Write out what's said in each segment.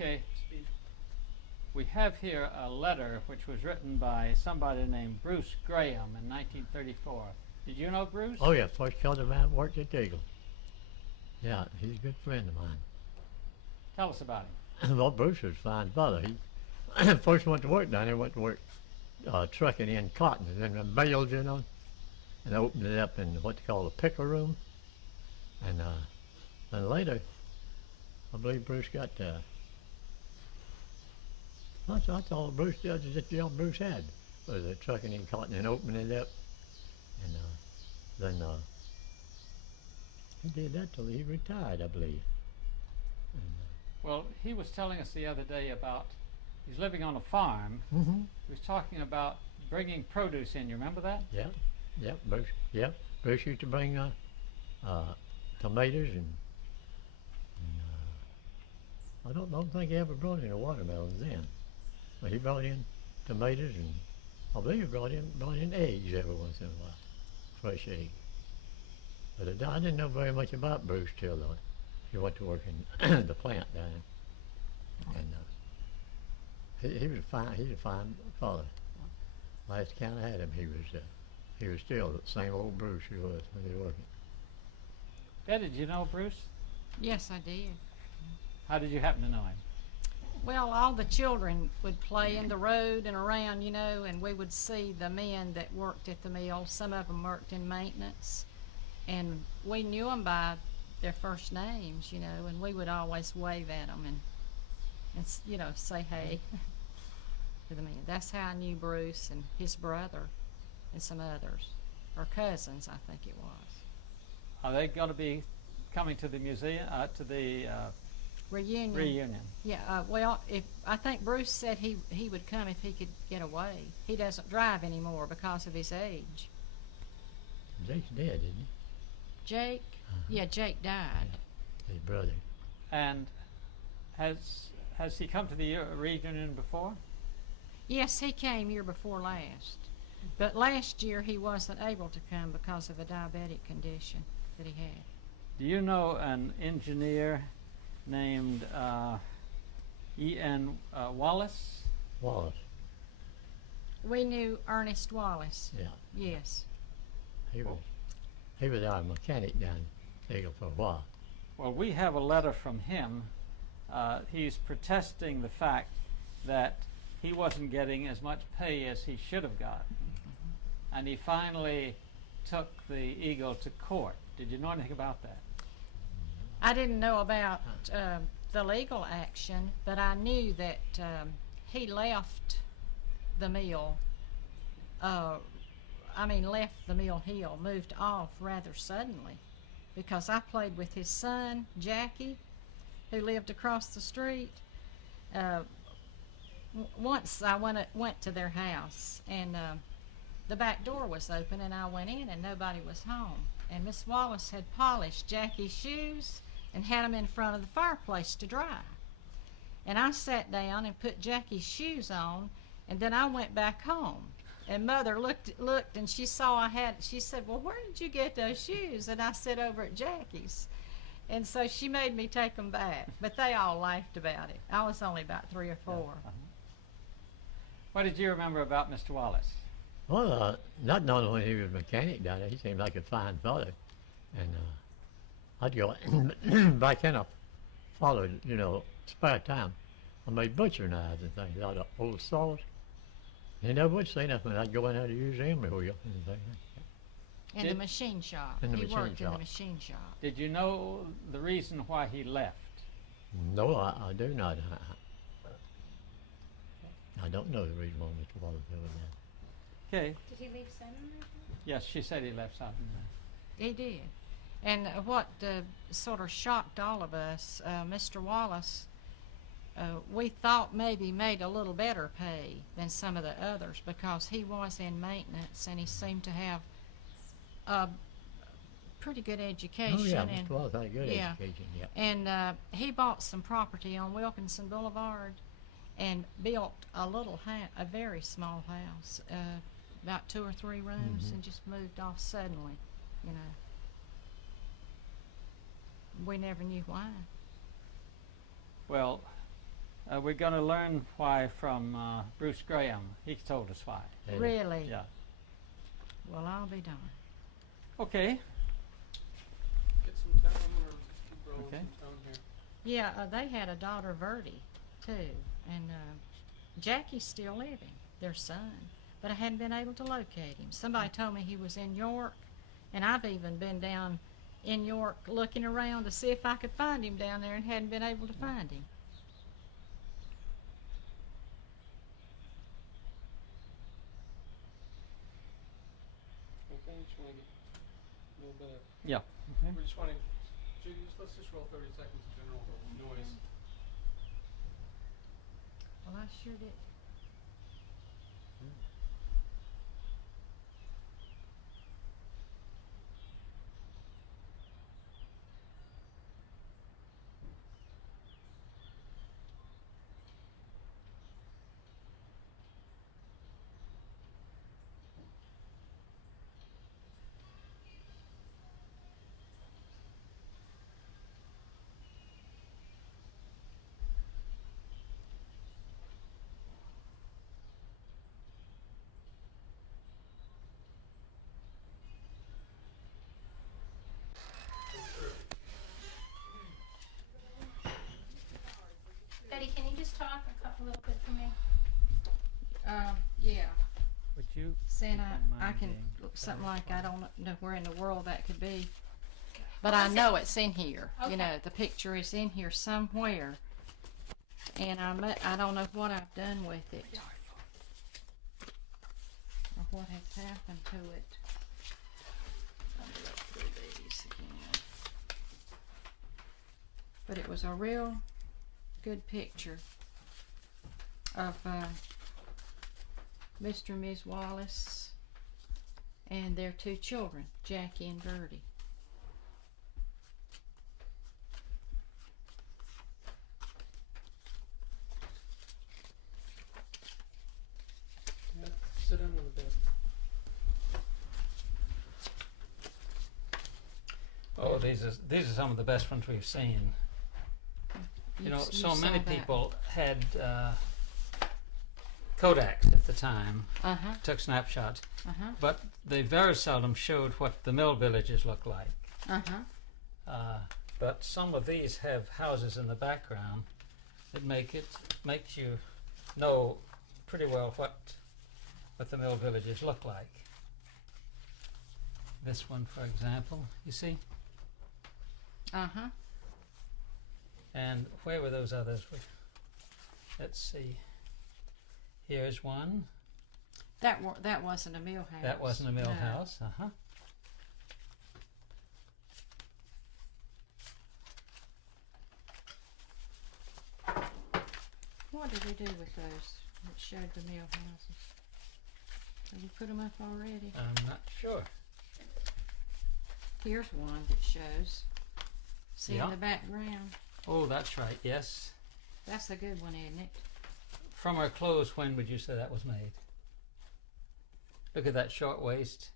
Okay, we have here a letter which was written by somebody named Bruce Graham in 1934. Did you know Bruce? Oh yeah, first killed a man worked at Eagle. Yeah, he's a good friend of mine. Tell us about him. Well, Bruce was a fine fellow. He first went to work down there, went to work trucking in cotton and then the bales, and opened it up in what they call a picker room. And then later, I believe Bruce got, that's all Bruce did, just the job Bruce had, was trucking in cotton and opening it up. And then he did that till he retired, I believe. And, well, he was telling us the other day about, he's living on a farm. mm-hmm. He was talking about bringing produce in. You remember that? Yeah, Bruce. Yeah, Bruce used to bring tomatoes and I don't think he ever brought any watermelons then, but he brought in tomatoes and I believe he brought in eggs every once in a while, fresh eggs. But I didn't know very much about Bruce till he went to work in the plant down there. And he was a fine fellow. Last count I had him, he was still the same old Bruce he was when he was working. Betty, did you know Bruce? Yes, I did. How did you happen to know him? Well, all the children would play in the road and around, and we would see the men that worked at the mill. Some of them worked in maintenance, and we knew them by their first names, and we would always wave at them and say hey to the men. That's how I knew Bruce and his brother and some others, or cousins, I think it was. Are they going to be coming to the museum, to the Reunion. Yeah, well, I think Bruce said he would come if he could get away. He doesn't drive anymore because of his age. Jake's dead, isn't he? Jake? Yeah, Jake died. Yeah, his brother. And has he come to the reunion before? Yes, he came year before last. But last year he wasn't able to come because of a diabetic condition that he had. Do you know an engineer named E.N. Wallace? Wallace. We knew Ernest Wallace. Yeah. Yes. He was our mechanic down in Eagle for a while. Well, we have a letter from him. He's protesting the fact that he wasn't getting as much pay as he should have got. And he finally took the Eagle to court. Did you know anything about that? I didn't know about the legal action, but I knew that he left the mill, left the mill hill, moved off rather suddenly, because I played with his son, Jackie, who lived across the street. Once I went to their house, and the back door was open, and I went in, and nobody was home. And Miss Wallace had polished Jackie's shoes and had them in front of the fireplace to dry. And I sat down and put Jackie's shoes on, and then I went back home. And Mother looked, and she saw she said, well, where did you get those shoes? And I said, over at Jackie's. And so she made me take them back. But they all laughed about it. I was only about 3 or 4. What did you remember about Mr. Wallace? Well, not knowing when he was a mechanic down there, he seemed like a fine fellow. And I'd go back in, I followed, spare time. I made butcher knives and things out of old saws. He never would say nothing. I'd go in there to use the emery wheel and things. In the machine shop. In the he machine worked shop. in the machine shop. Did you know the reason why he left? No, I do not. I don't know the reason why Mr. Wallace did that. Okay. Did he leave Southern? Yes, she said he left Southern. He did. And what sort of shocked all of us, Mr. Wallace, we thought maybe made a little better pay than some of the others because he was in maintenance and he seemed to have a pretty good education. Oh yeah, and, Mr. Wallace had a good education, yeah. And he bought some property on Wilkinson Boulevard and built a very small house, about 2 or 3 rooms, and just moved off suddenly, We never knew why. Well, We're going to learn why from Bruce Graham. He told us why. Really? Yeah. Well, I'll be darned. Okay. Get some tone or just keep rolling Okay. some tone here. Yeah, they had a daughter, Verdi, too, and Jackie's still living, their son, but I hadn't been able to locate him. Somebody told me he was in York, and I've even been down in York looking around to see if I could find him down there and hadn't been able to find him. Okay, just want to get a little bit of. Yeah. Okay. We just want to. Let's just roll 30 seconds of general noise. Well, I sure did. Betty, can you just talk a little bit for me? Yeah. Would you? Saying Keep in I mind can being look something very like I quiet. don't know where in the world that could be, but Well, I listen. know it's in here. Okay. You know, the picture is in here somewhere, and I don't know what I've done with it or what has happened to it. Let me look through these again. But it was a real good picture of Mr. and Ms. Wallace and their two children, Jackie and Verdi. Yeah, sit down on the bed. Oh, these are some of the best ones we've seen. You know, so saw many that. people had Kodaks at the time, Uh-huh, took snapshots, uh-huh, but they very seldom showed what the mill villages looked like. uh-huh. But some of these have houses in the background that makes you know pretty well what the mill villages look like. This one, for example, you see? Uh-huh. And where were those others? Let's see. Here's one. That wasn't a mill house. That wasn't a mill No. house. Uh-huh. What did we do with those that showed the mill houses? Have you put them up already? I'm not sure. Here's one that shows. See Yeah. in the background? Oh, that's right. Yes. That's a good one, isn't it? From our clothes, when would you say that was made? Look at that short waist.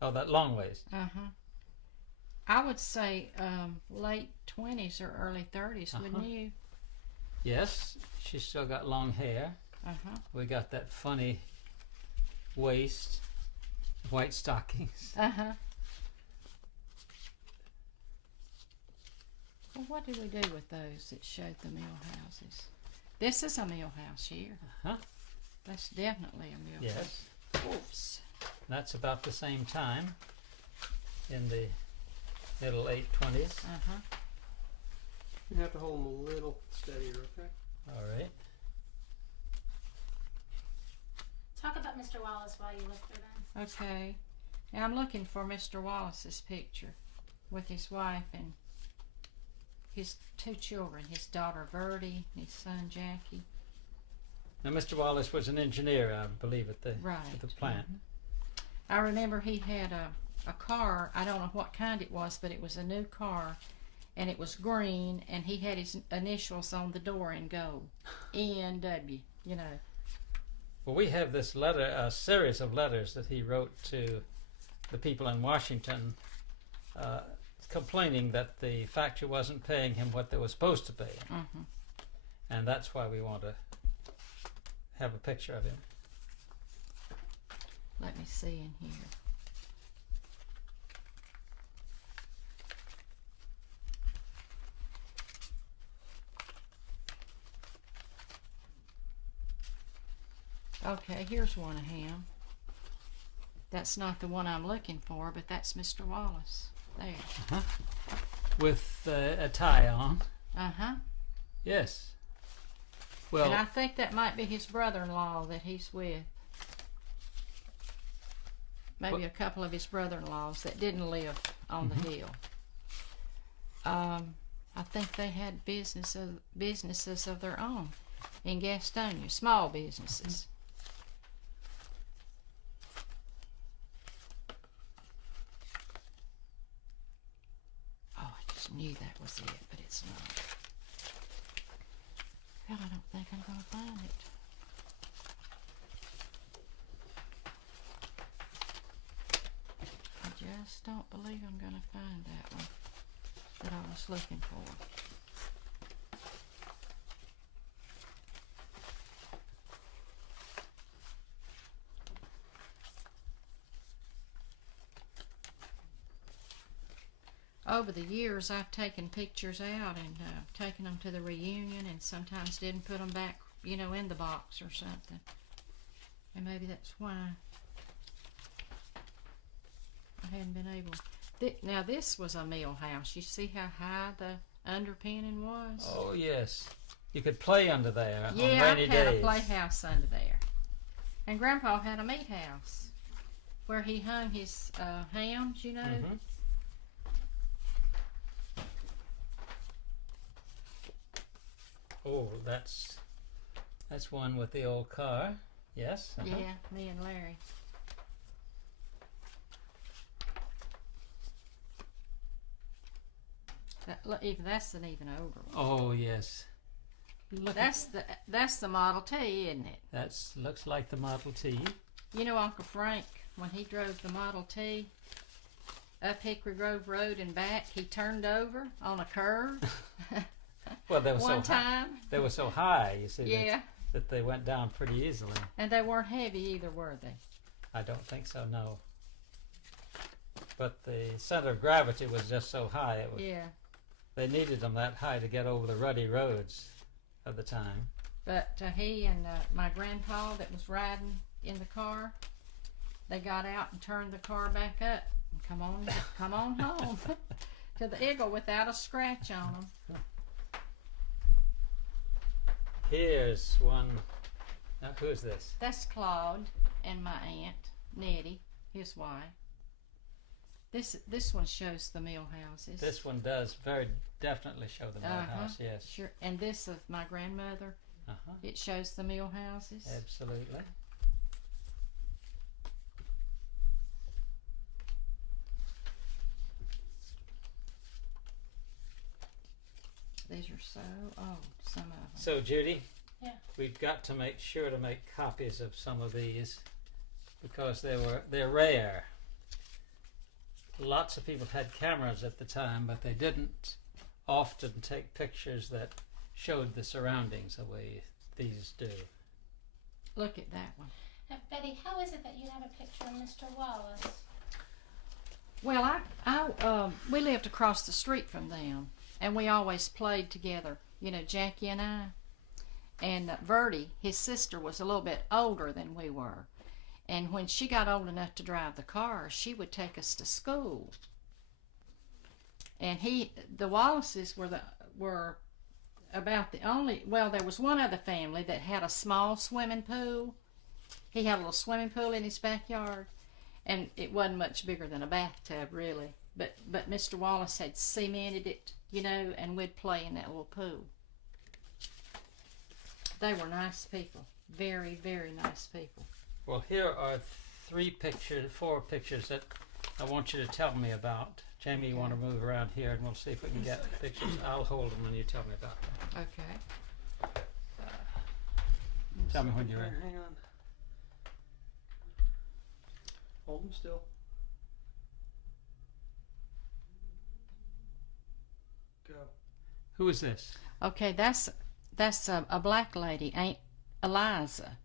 Oh, that long waist. Uh-huh. I would say late 20s or early 30s, Uh-huh. wouldn't you? Yes, she's still got long hair. Uh-huh. We got that funny waist, white stockings. Uh-huh. Well, what did we do with those that showed the mill houses? This is a mill house here. Huh? That's definitely a mill Yes. house. Oops. That's about the same time, in the middle late 20s. Uh-huh. You have to hold them a little steadier, okay? All right. Talk about Mr. Wallace while you look for them. Okay. Now I'm looking for Mr. Wallace's picture with his wife and his two children, his daughter Verdi and his son Jackie. Now, Mr. Wallace was an engineer, I believe, at the Right. plant. I remember he had a car, I don't know what kind it was, but it was a new car, and it was green, and he had his initials on the door in gold. E-N-W, you know. Well, we have this letter, a series of letters that he wrote to the people in Washington, complaining that the factory wasn't paying him what they were supposed to pay him. Mm-hmm. and that's why we want to have a picture of him. Let me see in here. Okay, here's one of him. That's not the one I'm looking for, but that's Mr. Wallace. There. Uh-huh. With a tie on. Uh-huh. Yes. Well, And I think that might be his brother-in-law that he's with. Maybe a couple of his brother-in-laws that didn't live on the hill. I think they had businesses of their own in Gastonia, small businesses. Oh, I just knew that was it, but it's not. Well, I don't think I'm going to find it. I just don't believe I'm going to find that one that I was looking for. Over the years, I've taken pictures out and taken them to the reunion, and sometimes didn't put them back, you know, in the box or something. And maybe that's why I hadn't been able. Now this was a mill house. You see how high the underpinning was? oh yes, you could play under there on Yeah, rainy I've had days. a playhouse under there. And Grandpa had a meat house where he hung his hams, you know. Mhm. Oh, that's one with the old car. Yes. Uh-huh. Yeah, me and Larry. Even that's an even older one. Oh yes. Look, That's the Model T, isn't it? that's looks like the Model T. You know, Uncle Frank, when he drove the Model T up Hickory Grove Road and back, he turned over on a curve. Well, they were One so high. time. They were so high, you see, Yeah, that they went down pretty easily. and they weren't heavy either, were they? I don't think so, no. But the center of gravity was just so high. It was, Yeah, they needed them that high to get over the ruddy roads of the time. but he and my grandpa that was riding in the car, they got out and turned the car back up and come on home to the Eagle without a scratch on them. Here's one. Now, who's this? That's Claude and my aunt Nettie, his wife. This one shows the mill houses. This one does very definitely show the mill Uh-huh. house, yes. Sure, and this of my grandmother. Uh-huh. It shows the mill houses. Absolutely. These are so old, some of them. So, Judy, Yeah. we've got to make sure to make copies of some of these because they're rare. Lots of people had cameras at the time, but they didn't often take pictures that showed the surroundings the way these do. Look at that one. Now, Betty, how is it that you have a picture of Mr. Wallace? Well, we lived across the street from them, and we always played together. You know, Jackie and I. And Verdi, his sister, was a little bit older than we were. And when she got old enough to drive the car, she would take us to school. And the Wallaces were about the only, well, there was one other family that had a small swimming pool. He had a little swimming pool in his backyard, and it wasn't much bigger than a bathtub, really. But Mr. Wallace had cemented it, you know, and we'd play in that little pool. They were nice people, very, very nice people. Well, here are four pictures that I want you to tell me about. Jamie, you want to move around here and we'll see if we can get pictures. I'll hold them and you tell me about them. Okay. Tell me when you're ready. Hang on. Hold them still. Go. Who is this? Okay, That's a black lady, Aunt Eliza.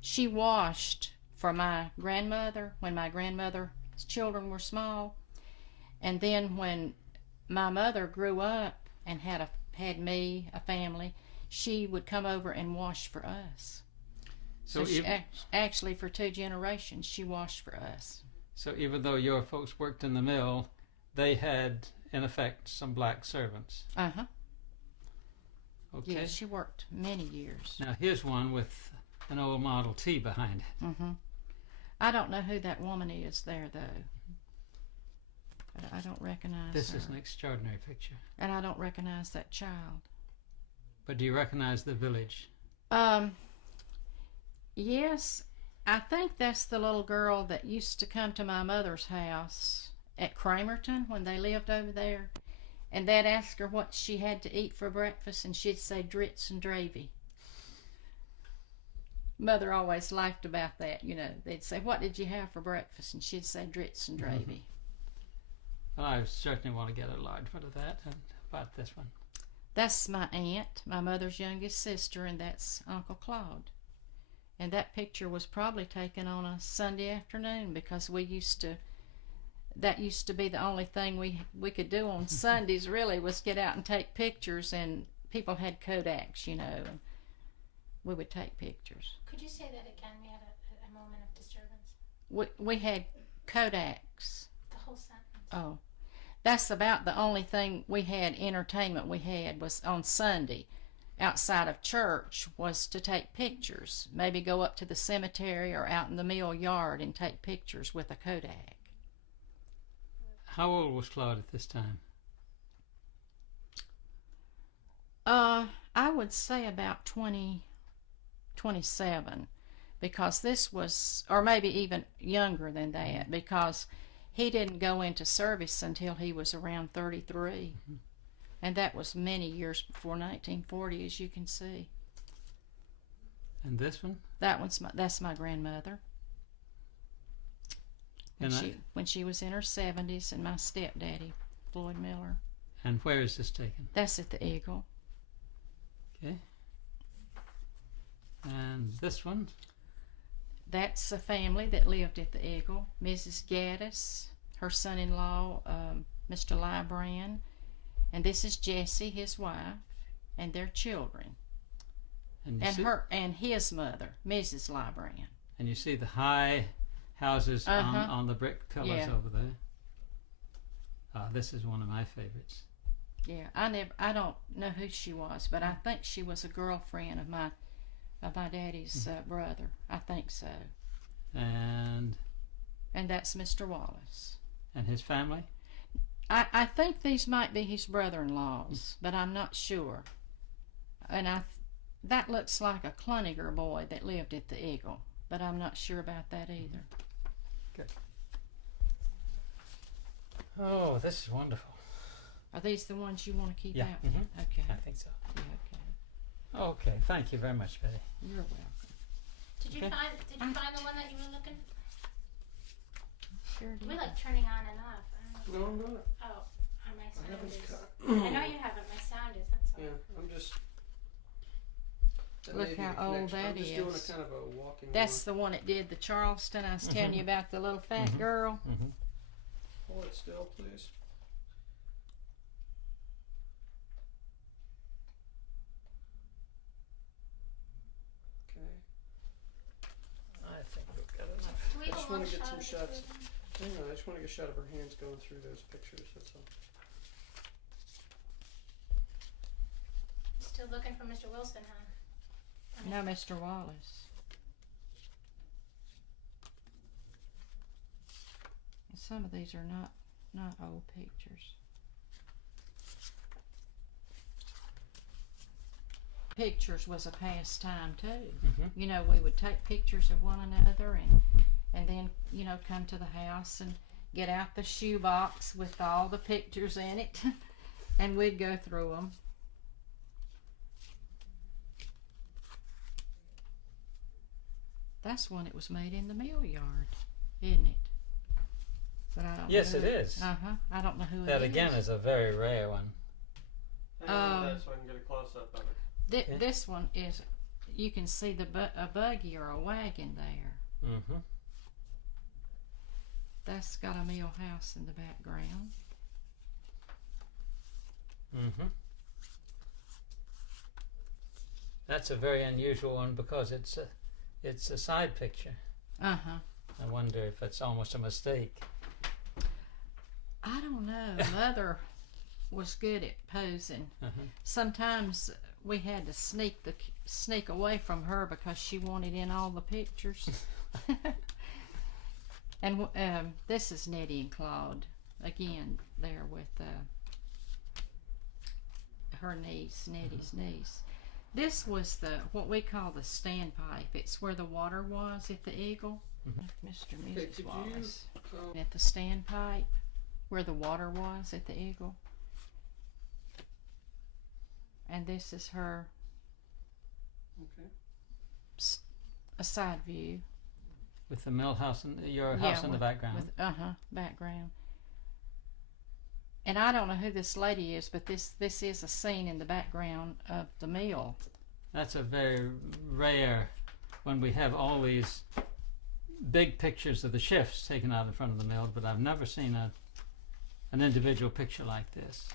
She washed for my grandmother when my grandmother's children were small, and then when my mother grew up and had me, a family, she would come over and wash for us. So she actually, for 2 generations, she washed for us. So even though your folks worked in the mill, they had, in effect, some black servants. Uh-huh. Okay. Yeah, she worked many years. Now here's one with an old Model T behind it. Mm-hmm. I don't know who that woman is there, though. But I don't recognize This her. is an extraordinary picture. And I don't recognize that child. But do you recognize the village? Yes, I think that's the little girl that used to come to my mother's house at Cramerton when they lived over there. And they'd ask her what she had to eat for breakfast, and she'd say grits and gravy. Mother always laughed about that, you know. They'd say, "What did you have for breakfast?" And she'd say grits and gravy. Well, I certainly want to get a large one of that. And about this one. That's my aunt, my mother's youngest sister, and that's Uncle Claude. And that picture was probably taken on a Sunday afternoon because that used to be the only thing we could do on Sundays, really, was get out and take pictures, and people had Kodaks, you know, and we would take pictures. Could you say that again? We had a moment of disturbance. We had Kodaks. The whole sentence. Oh, that's about the only thing we had, entertainment we had, was on Sunday outside of church, was to take pictures. Maybe go up to the cemetery or out in the mill yard and take pictures with a Kodak. How old was Claude at this time? I would say about 27, because this was, or maybe even younger than that, because he didn't go into service until he was around 33. Mm-hmm. And that was many years before 1940, as you can see. And this one? That's my grandmother. When she was in her 70s, and my stepdaddy, Floyd Miller. And where is this taken? That's at the Eagle. Okay. And this one? That's a family that lived at the Eagle. Mrs. Gaddis, her son-in-law, Mr. Lybrand, and this is Jessie, his wife, and their children, and his mother, Mrs. Lybrand. And you see the high houses on the brick pillars over there. This is one of my favorites. Yeah, I don't know who she was, but I think she was a girlfriend of my daddy's brother. I think so. And that's Mr. Wallace. And his family? I think these might be his brother-in-laws, but I'm not sure. And that looks like a Cluniger boy that lived at the Eagle, but I'm not sure about that either. Good. Oh, this is wonderful. Are these the ones you want to keep out? Mm-hmm. Okay. I think so. Yeah, okay. Okay, thank you very much, Betty. You're welcome. Did you find the one that you were looking for? Sure did. We're like turning on and off. I don't know. No, I'm not. Oh, my sound haven't is. cut. I know you haven't. My sound is. That's all. Yeah, I'm just. that Look may be how the old connection. that I'm just is. doing a kind of a walking. That's the one that did the Charleston. I was telling you about the little fat girl. Mm-hmm. Hold it still, please. Okay. I think we've got enough. Do we I have just a long want to get shot some of the shots. children? Hang on, I just want to get a shot of her hands going through those pictures. That's all. Still looking for Mr. Wilson, huh? No, Mr. Wallace. Some of these are not old pictures. Pictures was a pastime too. Mm-hmm. You know, we would take pictures of one another and then, you know, come to the house and get out the shoebox with all the pictures in it and we'd go through them. That's one that was made in the mill yard, isn't it? But I don't Yes, know it who is. I don't know who That it is. again is a very rare one. Hang on to that so I can get a close up of it. Okay. This one is, you can see a buggy or a wagon there. Mm-hmm. That's got a mill house in the background. Mm-hmm. That's a very unusual one because it's a side picture. Uh-huh. I wonder if it's almost a mistake. I don't know. Mother was good at posing. Uh-huh. Sometimes we had to sneak away from her because she wanted in all the pictures. And this is Nettie and Claude again. There with her niece, Nettie's niece. This was what we call the standpipe. It's where the water was at the Eagle. Mr. and Okay, Mrs. could Wallace. you, At the standpipe where the water was at the Eagle. And this is her okay. a side view. With the mill house and your house in the background. Background. And I don't know who this lady is, but this is a scene in the background of the mill. That's a very rare when we have all these big pictures of the shifts taken out in front of the mill, but I've never seen an individual picture like this.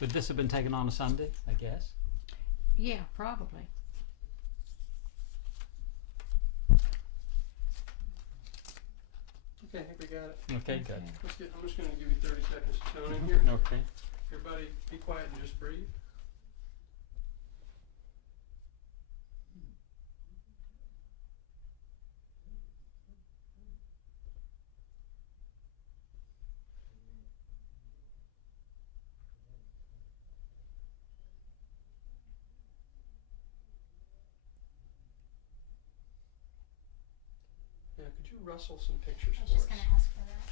Would this have been taken on a Sunday, I guess? Yeah, probably. Okay, I think we got it. Okay, good. I'm just going to give you 30 seconds to tone in here. Okay. Everybody be quiet and just breathe. Now, could you rustle some pictures I was for just us? gonna ask for that.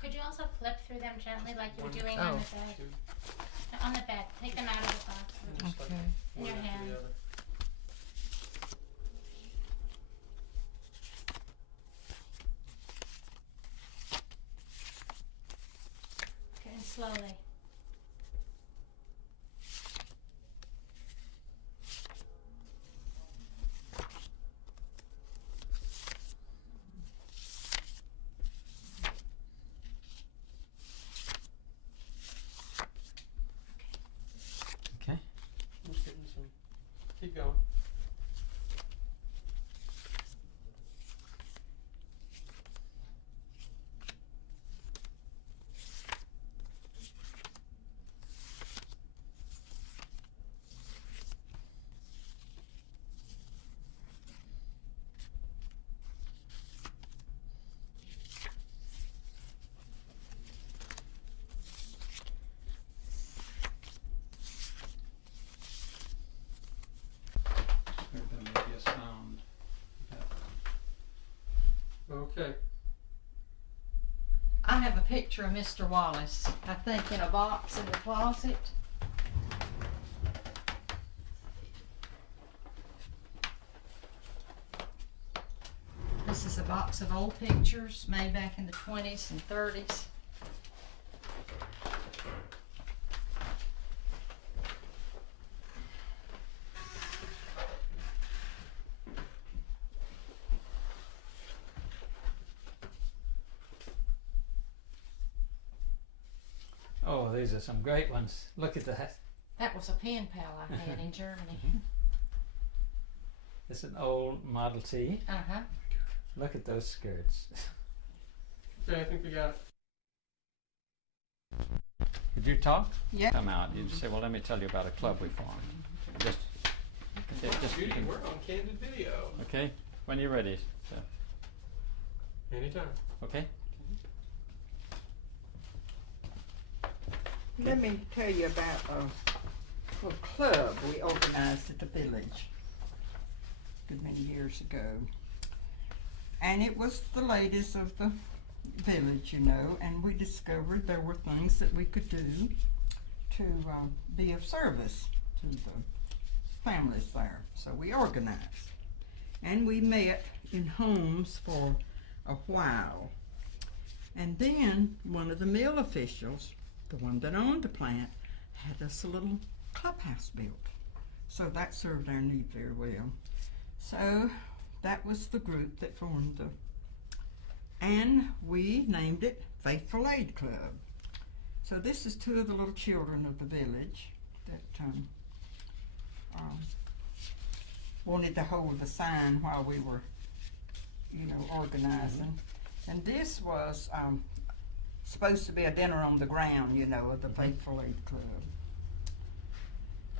Could you also flip through them gently like you were doing on the bed? Two, On the bed. Take them out of the box. and just like Okay. In one your after hand. the other. Okay, and slowly. Okay. I'm just getting some. Keep going. Heard there may be a sound. Okay. I have a picture of Mr. Wallace, I think in a box in the closet. This is a box of old pictures made back in the 20s and 30s. Oh, these are some great ones. Look at that. That was a pen pal I had in Germany. It's an old Model T. Uh-huh. Look at those skirts. Okay, I think we got it. Could you talk? Yeah. Come out. You just say, well, let me tell you about a club we formed. Just, Judy, we're on candid video. okay, when you're ready. So, Anytime. okay? Let me tell you about a club we organized at the village a good many years ago. And it was the ladies of the village, you know, and we discovered there were things that we could do to be of service to the families there. So we organized, and we met in homes for a while. And then one of the mill officials, the one that owned the plant, had us a little clubhouse built. So that served our need very well. So that was the group that formed the, and we named it Faithful Aid Club. So this is two of the little children of the village that wanted to hold the sign while we were, you know, organizing. And this was supposed to be a dinner on the ground, you know, of the Faithful Aid Club.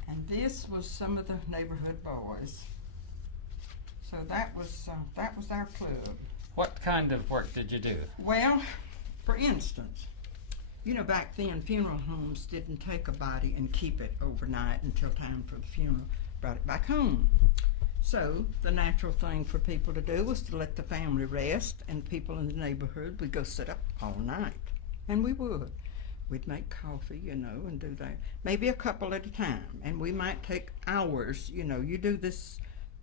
And this was some of the neighborhood boys. So that was our club. What kind of work did you do? Well, for instance, you know, back then funeral homes didn't take a body and keep it overnight until time for the funeral, brought it back home. So the natural thing for people to do was to let the family rest, and people in the neighborhood would go sit up all night. And we would. We'd make coffee, you know, and do that. Maybe a couple at a time. And we might take hours, you know, you do this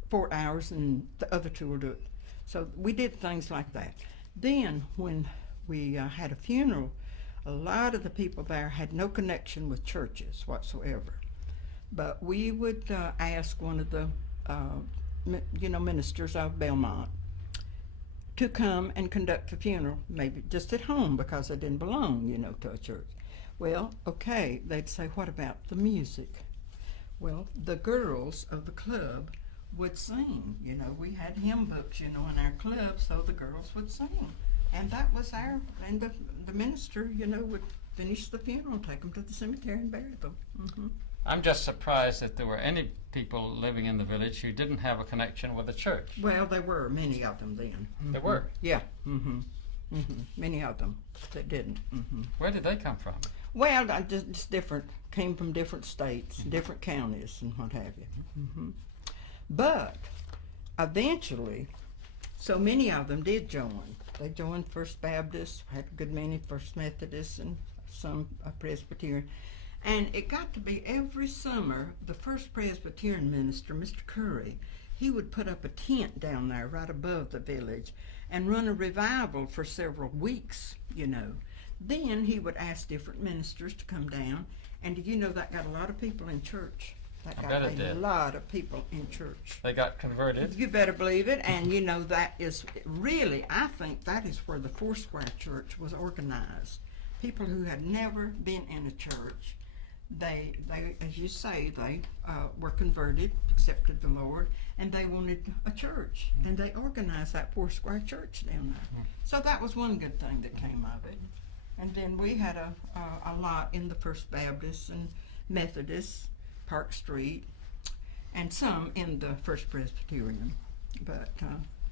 4 hours and the other two will do it. So we did things like that. Then when we had a funeral, a lot of the people there had no connection with churches whatsoever. But we would ask one of the ministers of Belmont to come and conduct the funeral, maybe just at home because it didn't belong, you know, to a church. Well, okay, they'd say, what about the music? Well, the girls of the club would sing, you know. We had hymn books, you know, in our club, so the girls would sing. And that was and the minister, you know, would finish the funeral, take them to the cemetery and bury them. Mm-hmm. I'm just surprised that there were any people living in the village who didn't have a connection with the church. Well, there were many of them then. Mm-hmm. There were? Yeah. Mm-hmm. Mm-hmm. Many of them that didn't. Mm-hmm. Where did they come from? Well, just different, came from different states, different counties and what have you. Mm-hmm. But eventually, so many of them did join. They joined First Baptist, had a good many First Methodists, and some Presbyterian. And it got to be every summer, the first Presbyterian minister, Mr. Curry, he would put up a tent down there right above the village and run a revival for several weeks, you know. Then he would ask different ministers to come down, and you know that got a lot of people in church. That got a lot of people in church. They got converted? You better believe it, and you know that is really, I think that is where the Foursquare Church was organized. People who had never been in a church, they as you say, they were converted, accepted the Lord, and they wanted a church, and they organized that Foursquare Church down there. So that was one good thing that came of it. And then we had a lot in the First Baptist and Methodist, Park Street, and some in the First Presbyterian. But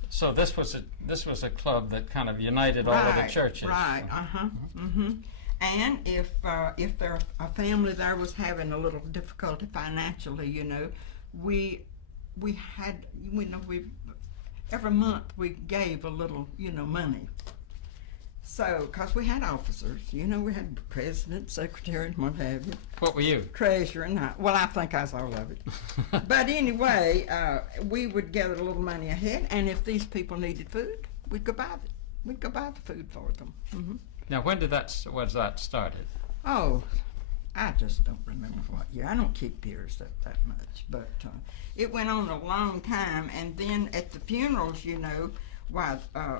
so this was a club that kind of united all of the churches. Right. Mm-hmm. And if a family there was having a little difficulty financially, you know, we had, you know, every month we gave a little, you know, money. So, because we had officers, you know, we had president, secretary, and what have you. What were you? Treasurer, and I think I was all of it. But anyway, we would gather a little money ahead, and if these people needed food, we'd go buy it. We'd go buy the food for them. Mm-hmm. Now, when was that started? Oh, I just don't remember what year. I don't keep years that much, but it went on a long time. And then at the funerals, you know, why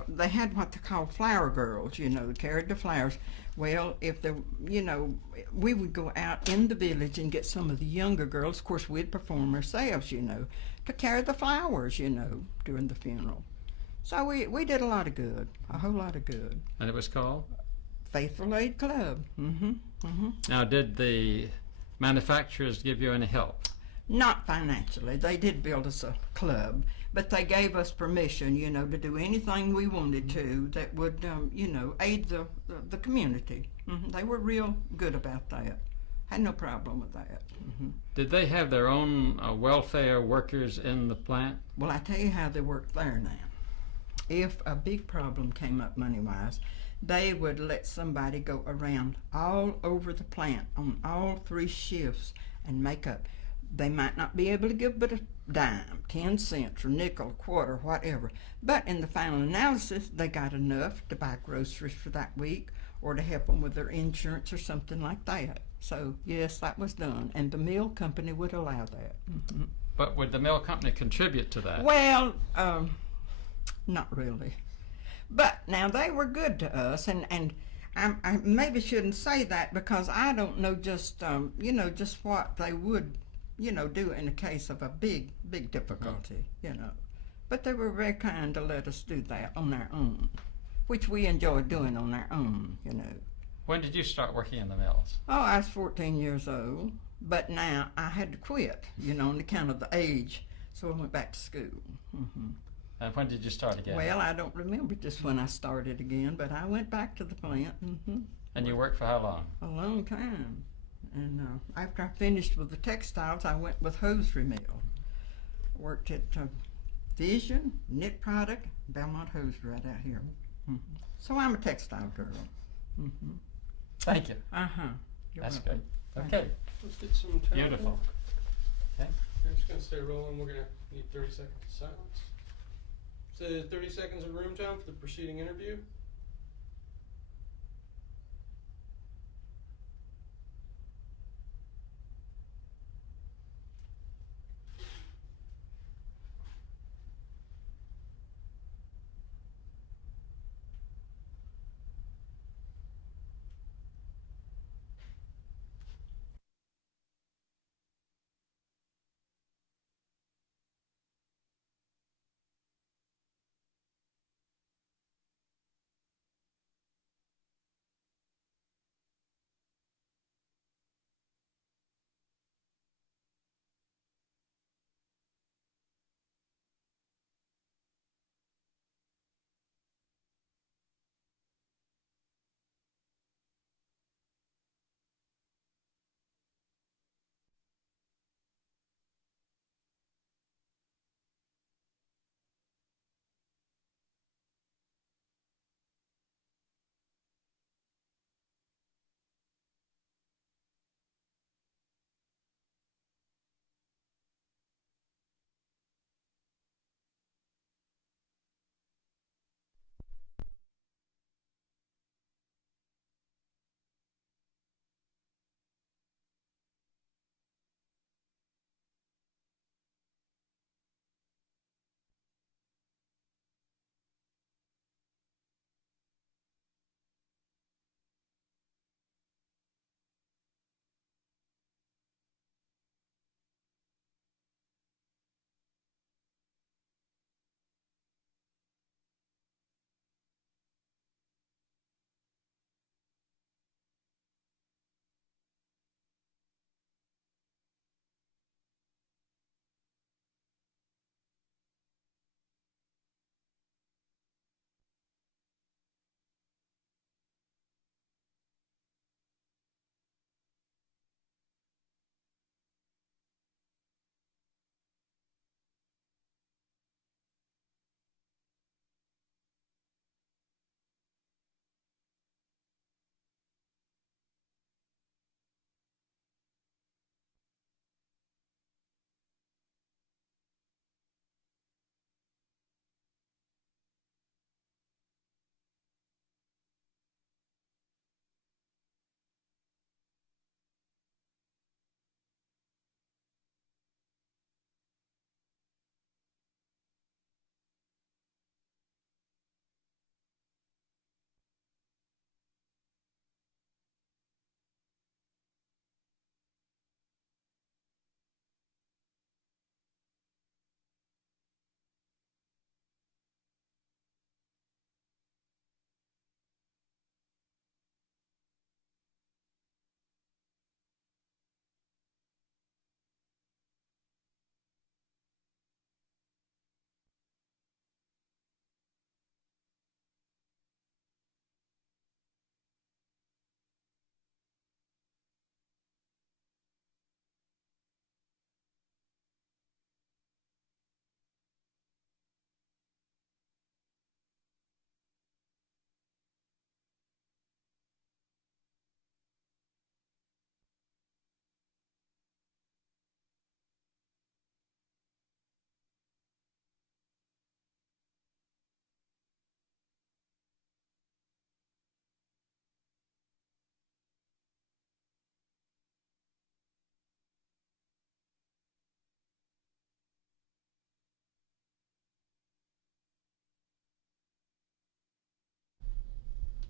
they had what they call flower girls, you know, carried the flowers. Well, if they, you know, we would go out in the village and get some of the younger girls. Of course, we'd perform ourselves, you know, to carry the flowers, you know, during the funeral. So we did a lot of good, a whole lot of good. And it was called? Faithful Aid Club. Mm-hmm. Mm-hmm. Now, did the manufacturers give you any help? Not financially. They did build us a club, but they gave us permission, you know, to do anything we wanted to that would, you know, aid the community. Mm-hmm. They were real good about that. Had no problem with that. Mm-hmm. Did they have their own welfare workers in the plant? Well, I tell you how they work there now. if a big problem came up money-wise, they would let somebody go around all over the plant on all 3 shifts and make up. They might not be able to give but a dime, 10 cents, or nickel, quarter, whatever. But in the final analysis, they got enough to buy groceries for that week or to help them with their insurance or something like that. So, yes, that was done. And the mill company would allow that. Mm-hmm. But would the mill company contribute to that? Well, not really. But now they were good to us, and I maybe shouldn't say that because I don't know just just what they would do in the case of a big difficulty, But they were very kind to let us do that on our own, which we enjoyed doing on our own, When did you start working in the mills? Oh, I was 14 years old, but now I had to quit, on account of the age, so I went back to school. Mm-hmm. And when did you start again? Well, I don't remember just when I started again, but I went back to the plant. Mm-hmm. And you worked for how long? A long time. And after I finished with the textiles, I went with hosiery mill. Worked at Vision, Knit Product, Belmont Hosiery right out here. Mm-hmm. So I'm a textile girl. Mm-hmm. Thank you. Uh-huh. That's welcome. good. Okay. Let's get some time. Beautiful. Okay. We're just gonna stay rolling. We're gonna need 30 seconds of silence. So 30 seconds of room time for the preceding interview.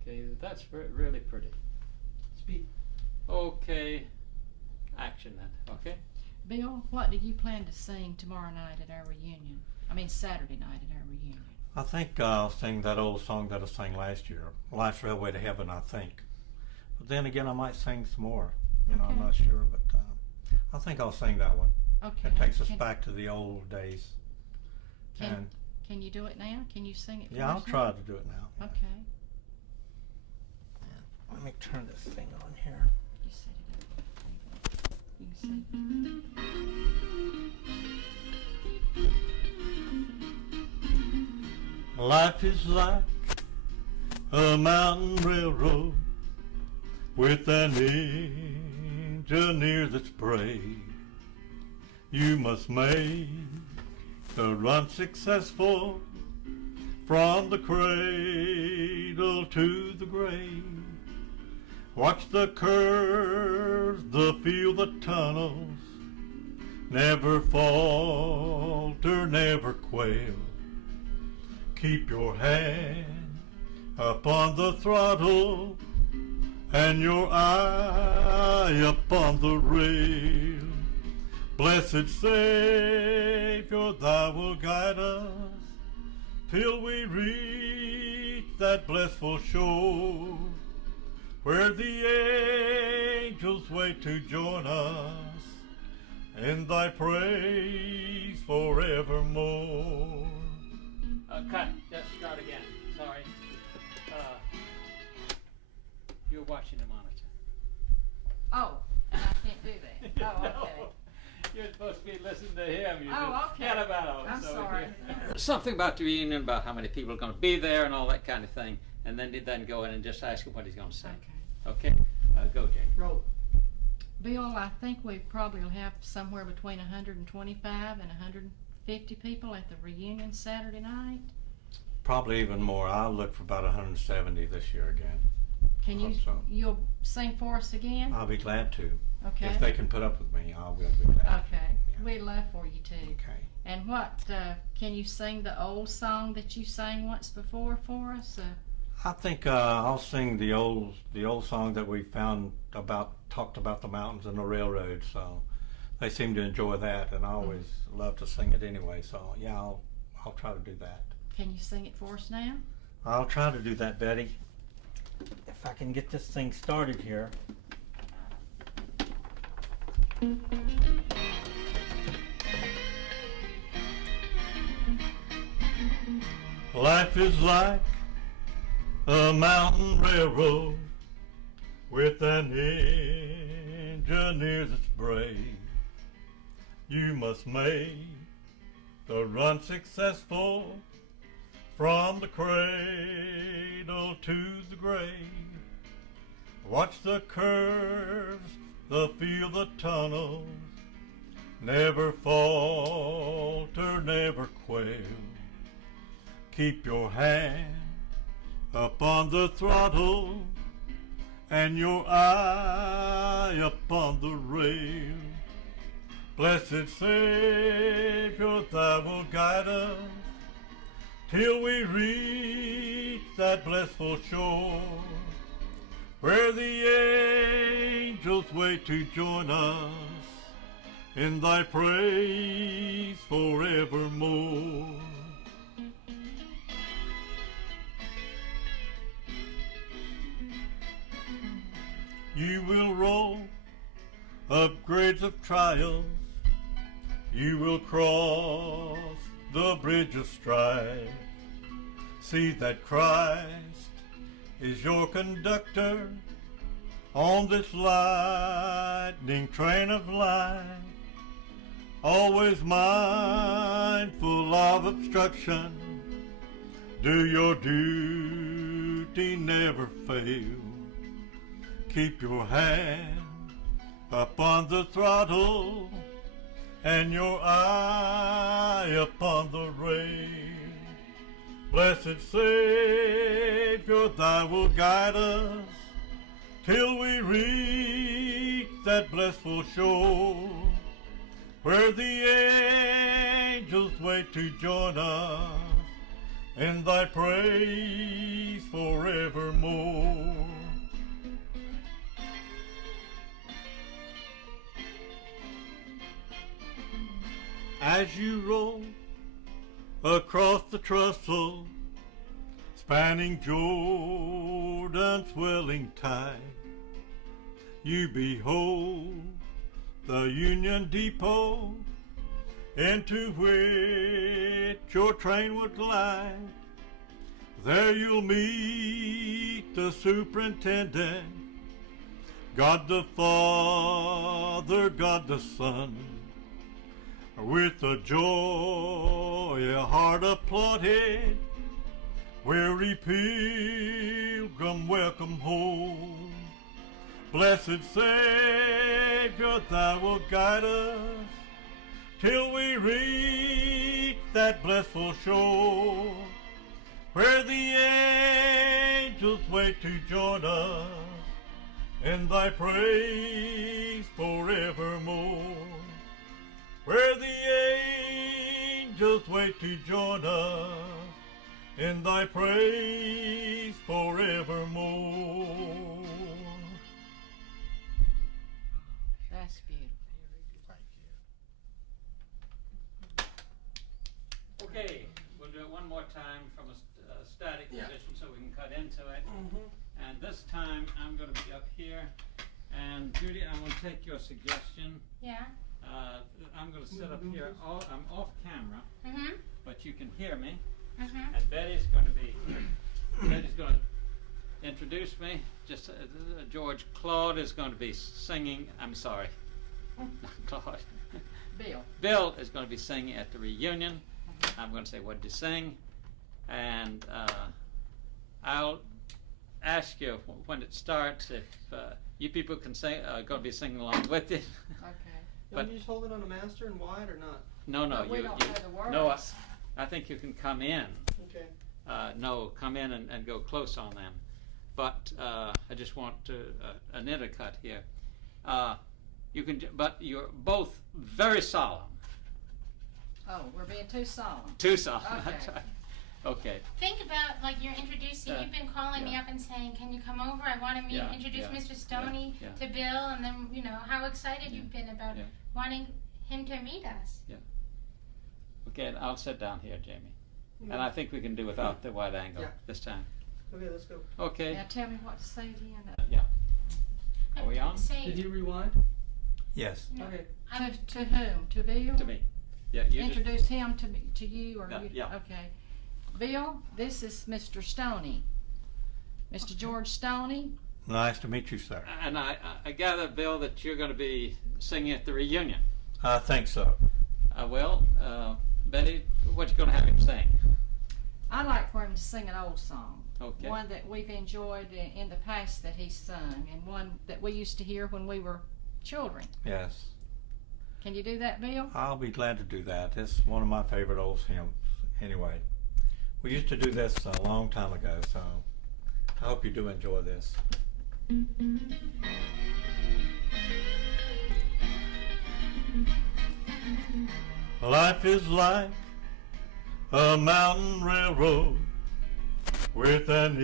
Okay, that's really pretty. Speak. Okay, action then. Okay. Bill, what do you plan to sing tomorrow night at our reunion? I mean Saturday night at our reunion. I think I'll sing that old song that I sang last year, Life's Railway to Heaven, I think. But then again, I might sing some more. I'm Okay. not sure, but I think I'll sing that one. Okay. It takes us Can- back to the old days. And Can you do it now? Can you sing it for yeah, I'll us now? try to do it now. Okay. Let me turn this thing on here. You set it up. You can see. Life is like a mountain railroad with an engineer that's brave. You must make the run successful from the cradle to the grave. Watch the curves, feel the tunnels, never falter, never quail. Keep your hand upon the throttle and your eye upon the rail. Blessed Savior, thou wilt guide us till we reach that blissful shore, where the angels wait to join us in thy praise forevermore. Cut. Just start again. Sorry. You're watching the monitor. Oh, and I can't do that. Oh, okay. No, you're supposed to be listening to him. You Oh, just okay. forget about it. I'm So sorry. something about the reunion, about how many people are going to be there and all that kind of thing, and then go in and just ask him what he's going to say. Okay. Okay? Go, Jane. Roll. Bill, I think we probably will have somewhere between 125 and 150 people at the reunion Saturday night. Probably even more. I'll look for about 170 this year again. Can you? Hope so. You'll sing for us again? I'll be glad to. Okay. If they can put up with me, I will be glad. Okay. Yeah. We'd love for you to. Okay. And what? Can you sing the old song that you sang once before for us? I think I'll sing the old song that we talked about the mountains and the railroad. So they seem to enjoy that, and I always love to sing it anyway. So yeah, I'll try to do that. Can you sing it for us now? I'll try to do that, Betty. If I can get this thing started here. Life is like a mountain railroad with an engineer that's brave. You must make the run successful from the cradle to the grave. Watch the curves, feel the tunnels, never falter, never quail. Keep your hand upon the throttle and your eye upon the rail. Blessed Savior, thou wilt guide us till we reach that blissful shore, where the angels wait to join us in thy praise forevermore. You will roll upgrades of trials, you will cross the bridge of strife. See that Christ is your conductor on this lightning train of life, always mindful of obstruction. Do your duty, never fail. Keep your hand upon the throttle and your eye upon the rail. Blessed Savior, thou wilt guide us till we reach that blissful shore, where the angels wait to join us in thy praise forevermore. As you roll across the trestle, spanning Jordan's swelling tide, you behold the Union Depot, into which your train would glide. There you'll meet the superintendent, God the Father, God the Son, with a joy, a heart applauded, weary pilgrim, welcome home. Blessed Savior, thou wilt guide us till we reach that blissful shore, where the angels wait to join us in thy praise forevermore. Where the angels wait to join us in thy praise forevermore. That's beautiful. Okay, we'll do it one more time from a static position so we can cut into it. And this time I'm going to be up here. And Judy, I'm going to take your suggestion. Yeah. I'm going to sit up here. I'm off camera, Mhm. but you can hear me. Mhm. And Betty's going to introduce me. Just George. Claude is going to be singing. I'm sorry, not Claude. Bill. Bill is going to be singing at the reunion. I'm going to say what to sing, and I'll ask you when it starts if you people can sing. Going to be singing along with it. Okay. But- Can you just hold it on a master and wide or not? No, But we don't know the words. No, I think you can come in. Okay. No, come in and go close on them. But I just want to an intercut here. You can, but you're both very solemn. Oh, we're being too solemn. Too solemn. Okay. Okay. Think about like you're introducing. You've been calling me yeah. up and saying, "Can you come over? I want to meet, Yeah, introduce yeah, Mr. Stoney yeah. to Bill." And then how excited you've been about Yeah. wanting him to meet us. Okay, I'll sit down here, Jamie. And I think we can do without the wide angle Yeah. this time. Okay, let's go. Okay. Now tell me what to say again. Yeah. Are we on? Say Did you rewind? Yes. No. Okay. To whom? To Bill? To me. Yeah. You just, Introduce him to me, to you, or Yeah, you? yeah. Okay. Bill, this is Mr. Stoney. Mr. George Stoney. Nice to meet you, sir. and I gather, Bill, that you're going to be singing at the reunion. I think so. Betty, what you going to have him sing? I'd like for him to sing an old song. Okay. One that we've enjoyed in the past that he's sung, and one that we used to hear when we were children. Yes. Can you do that, Bill? I'll be glad to do that. It's one of my favorite old hymns. Anyway, we used to do this a long time ago, so I hope you do enjoy this. Life is like a mountain railroad with an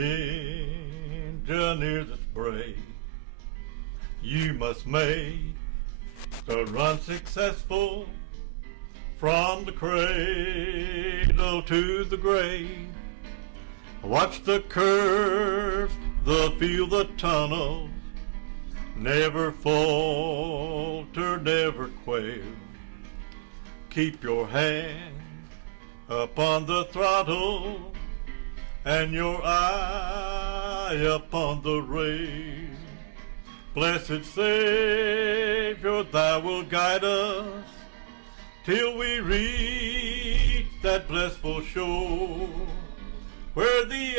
engineer that's brave. You must make the run successful from the cradle to the grave. Watch the curves, feel the tunnels, never falter, never quail. Keep your hand upon the throttle and your eye upon the rail. Blessed Savior, thou wilt guide us till we reach that blissful shore, where the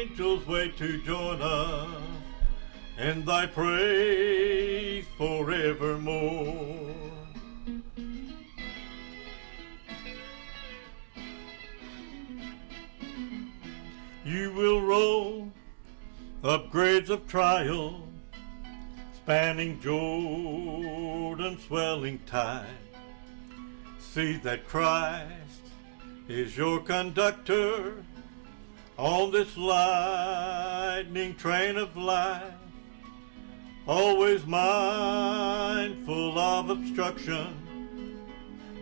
angels wait to join us in thy praise forevermore. You will roll up grades of trial, spanning Jordan's swelling tide. See that Christ is your conductor, on this lightning train of life, always mindful of obstruction.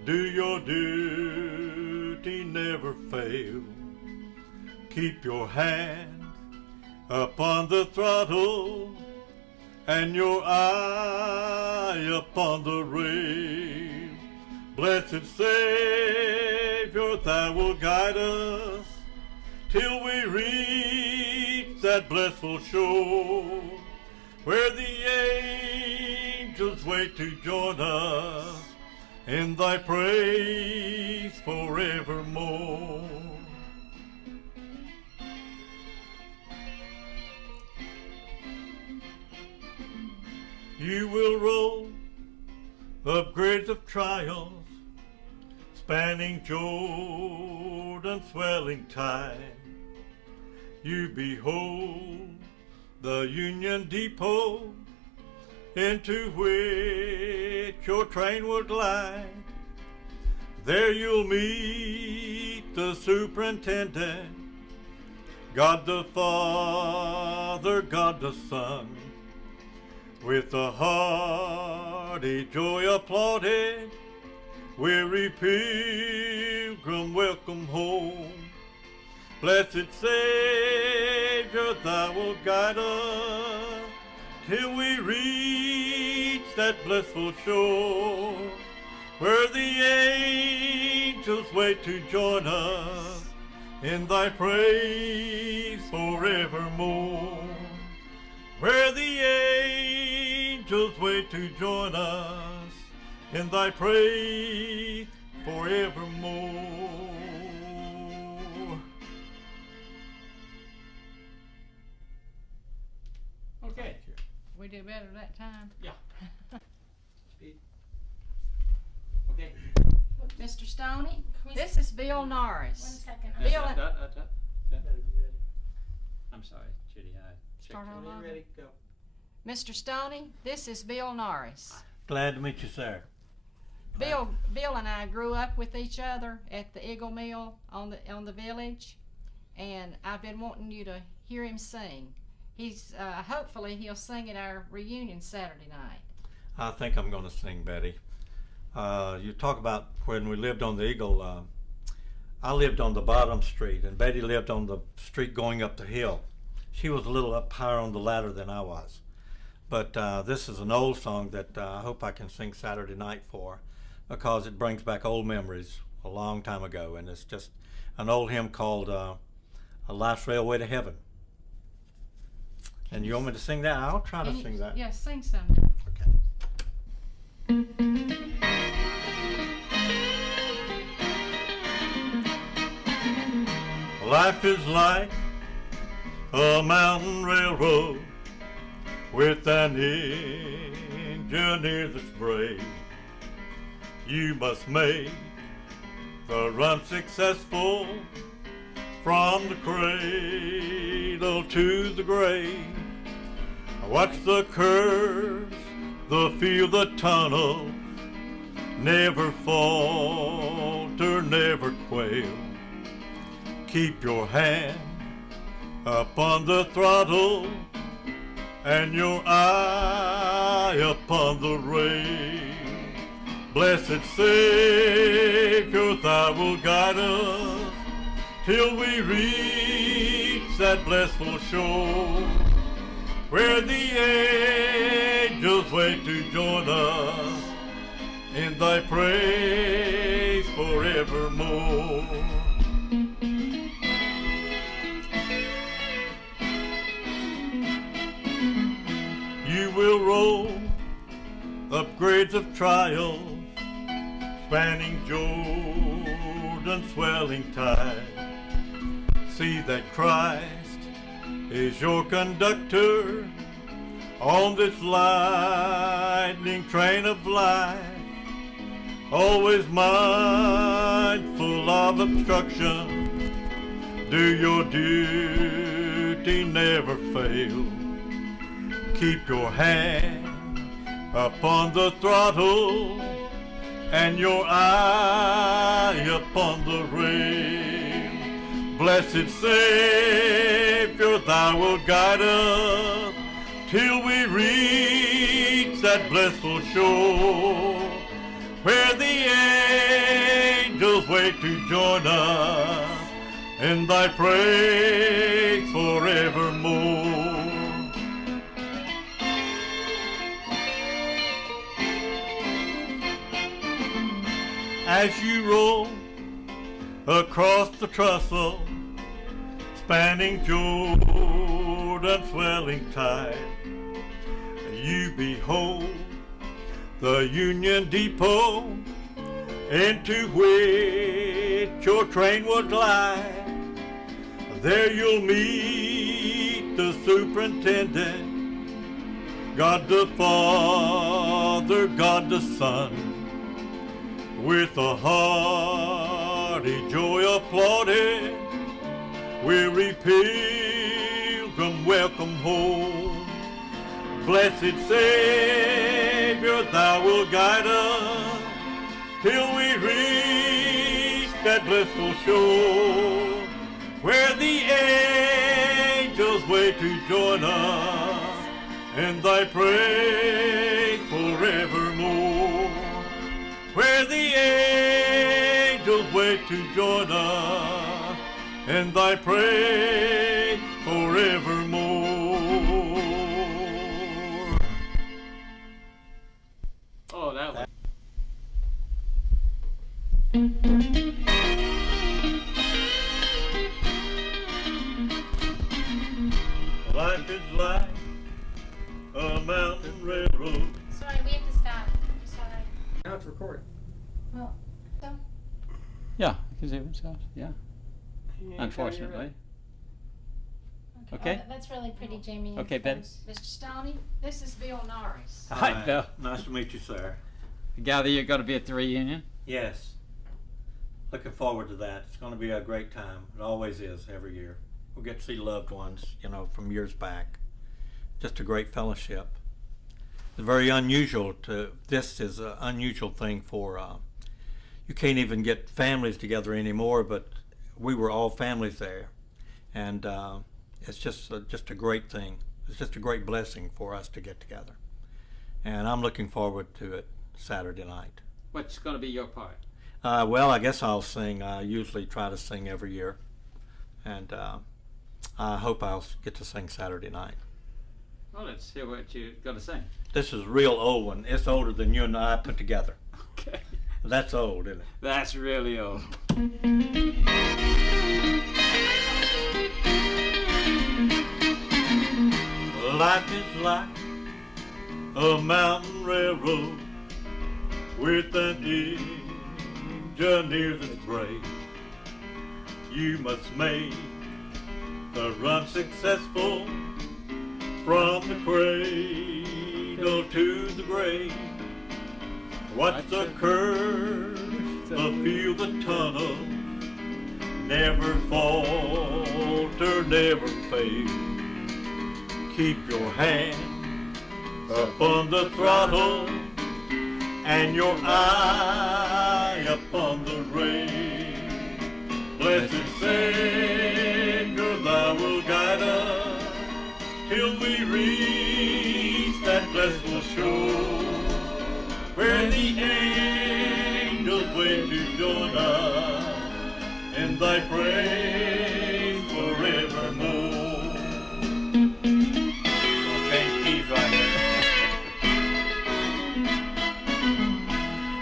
Do your duty, never fail. Keep your hand upon the throttle and your eye upon the rail. Blessed Savior, thou wilt guide us till we reach that blissful shore, where the angels wait to join us in thy praise forevermore. You will roll upgrades of trials, spanning Jordan's swelling tide. You behold the Union Depot, into which your train will glide. There you'll meet the superintendent, God the Father, God the Son. With a hearty joy applauded, weary pilgrim, welcome home. Blessed Savior, thou wilt guide us till we reach that blissful shore, where the angels wait to join us in thy praise forevermore. Where the angels wait to join us in thy praise forevermore. Okay. We do better that time. Yeah. Speed. Okay. Mr. Stoney, Can we this is Bill One Norris. second. Bill, I'm sorry, Judy. I Start checked. all When over. you're ready, go. Mr. Stoney, this is Bill Norris. Glad to meet you, sir. Bill and I grew up with each other at the Eagle Mill on the village, and I've been wanting you to hear him sing. He's hopefully he'll sing at our reunion Saturday night. I think I'm going to sing, Betty. You talk about when we lived on the Eagle. I lived on the bottom street, and Betty lived on the street going up the hill. She was a little up higher on the ladder than I was. But this is an old song that I hope I can sing Saturday night for, because it brings back old memories a long time ago, and it's just an old hymn called A Life's Railway to Heaven. And you want me to sing that? I'll try to sing that. Yeah, sing some. Okay. Life is like a mountain railroad with an engineer that's brave. You must make the run successful from the cradle to the grave. Watch the curves, the field, the tunnels, never falter, never quail. Keep your hand upon the throttle and your eye upon the rail. Blessed Savior, thou wilt guide us till we reach that blissful shore, where the angels wait to join us in thy praise forevermore. You will roll upgrades of trials, spanning Jordan's swelling tide. See that Christ is your conductor on this lightning train of life, always mindful of obstruction. Do your duty, never fail. Keep your hand upon the throttle and your eye upon the rail. Blessed Savior, thou wilt guide us till we reach that blissful shore, where the angels wait to join us in thy praise forevermore. As you roll across the trestle, spanning Jordan's swelling tide, you behold the Union Depot, into which your train will glide. There you'll meet the superintendent, God the Father, God the Son, with a hearty joy applauded, weary pilgrim welcome home. Blessed Savior, thou wilt guide us till we reach that blissful shore, where the angels wait to join us in thy praise forevermore. Where the angels wait to join us in thy praise forevermore. Oh, that was. Life is like a mountain railroad. Sorry, we have to stop. I'm sorry. Now it's recording. Well, so. Yeah, I can see themselves. Yeah, unfortunately. Okay. Oh, that's really pretty, Jamie. Okay, Ben. Mr. Stoney, this is Bill Norris. Hi, Bill. Nice to meet you, sir. I gather you're going to be at the reunion. Yes. Looking forward to that. It's going to be a great time. It always is every year. We'll get to see loved ones, from years back. Just a great fellowship. It's very unusual this is an unusual thing for, you can't even get families together anymore, but we were all families there. And it's just a great thing. It's just a great blessing for us to get together. And I'm looking forward to it Saturday night. What's going to be your part? Well, I guess I'll sing. I usually try to sing every year. And I hope I'll get to sing Saturday night. Well, let's hear what you're going to sing. This is a real old one. It's older than you and I put together. Okay. That's old, isn't it? That's really old. Life is like a mountain railroad with an engineer that's brave. You must make the run successful from the cradle to the grave. Watch the curves, feel the tunnel, never falter, never fail. Keep your hand upon the throttle and your eye upon the rail. Blessed Savior, thou wilt guide us till we reach that blissful shore, where the angels wait to join us in thy praise forevermore. I'll change keys right there.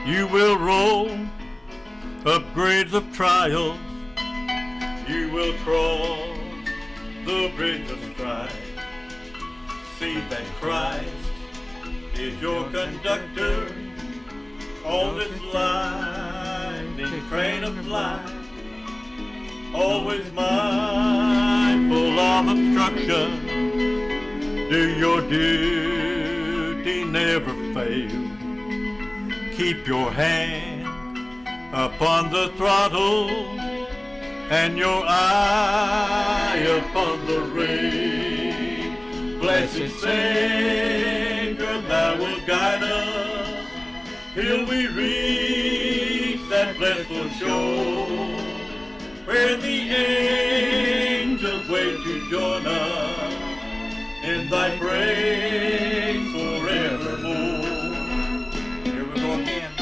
You will roll up grades of trials. You will cross the bridge of strife. See that Christ is your conductor on this winding train of life. Always mindful of obstruction, do your duty, never fail. Keep your hand upon the throttle and your eye upon the rail. Blessed Savior, thou wilt guide us till we reach that blissful shore, where the angels wait to join us in thy praise forevermore. Here we go again.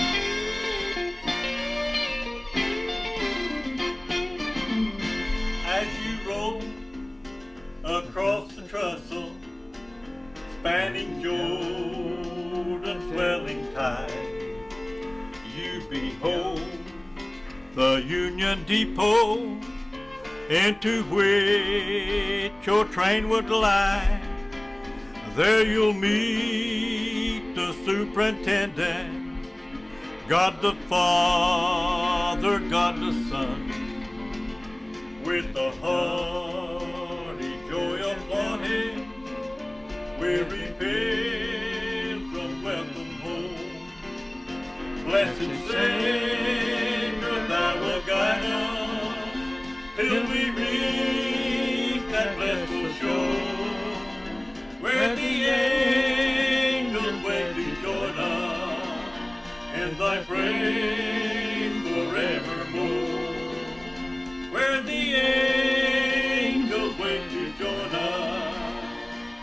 As you roll across the trestle, spanning Jordan's swelling tide, you behold the Union Depot into which your train would glide. There you'll meet the superintendent, God the Father, God the Son, with a hearty joy upon him. Weary pilgrim, welcome home. Blessed Savior, thou wilt guide us till we reach that blessed shore, where the angels wait to join us in thy praise forevermore. Where the angels wait to join us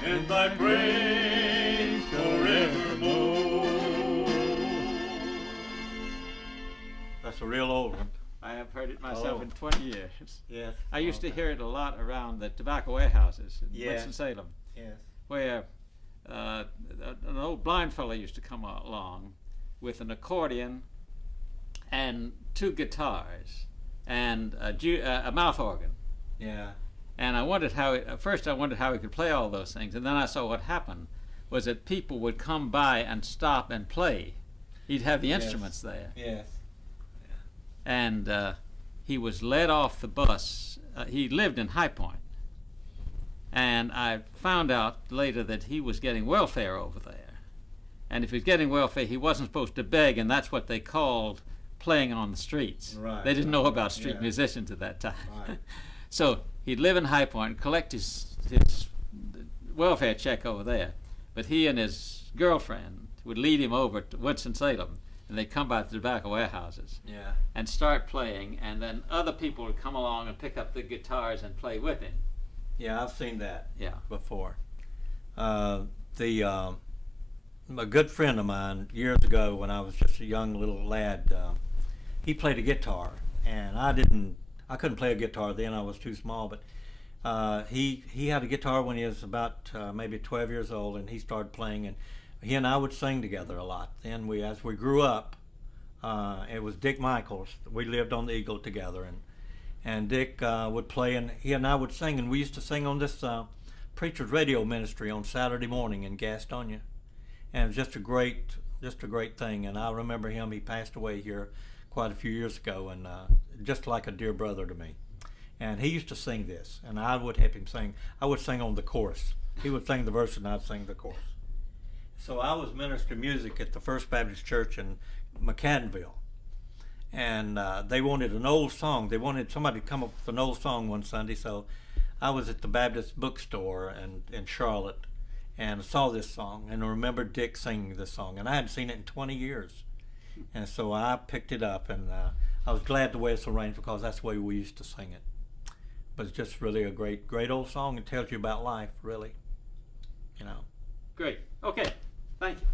in thy praise forevermore. That's a real old one. I have heard it myself in 20 years. Yes. I used to hear it a lot around the tobacco warehouses in Yes. Winston-Salem, Yes. where an old blind fellow used to come along with an accordion and 2 guitars and a mouth organ. Yeah. And I wondered at first I wondered how he could play all those things, and then I saw what happened was that people would come by and stop and play. He'd have the instruments there. Yes. And he was led off the bus. He lived in High Point, and I found out later that he was getting welfare over there. And if he was getting welfare, he wasn't supposed to beg, and that's what they called playing on the streets. Right. They didn't know about street Yeah. musicians at that time. Right. So he'd live in High Point and collect his welfare check over there. But he and his girlfriend would lead him over to Winston-Salem, and they'd come by the tobacco warehouses Yeah. and start playing, and then other people would come along and pick up the guitars and play with him. Yeah, I've seen that Yeah. before. A good friend of mine years ago when I was just a young little lad, he played a guitar, and I couldn't play a guitar then. I was too small, but he had a guitar when he was about maybe 12 years old, and he started playing, and he and I would sing together a lot. Then as we grew up, it was Dick Michaels. We lived on the Eagle together, and Dick would play, and he and I would sing, and we used to sing on this preacher's radio ministry on Saturday morning in Gastonia, and it was just a great thing. And I remember him. He passed away here quite a few years ago, and just like a dear brother to me. And he used to sing this, and I would help him sing. I would sing on the chorus. He would sing the verse, and I'd sing the chorus. So I was minister of music at the First Baptist Church in McAdenville, and they wanted an old song. They wanted somebody to come up with an old song one Sunday, so I was at the Baptist bookstore in Charlotte, and saw this song, and I remember Dick singing this song, and I hadn't seen it in 20 years. And so I picked it up, and I was glad the way it's arranged, because that's the way we used to sing it. But it's just really a great old song. It tells you about life, really, you know. Great. Okay. Thank you.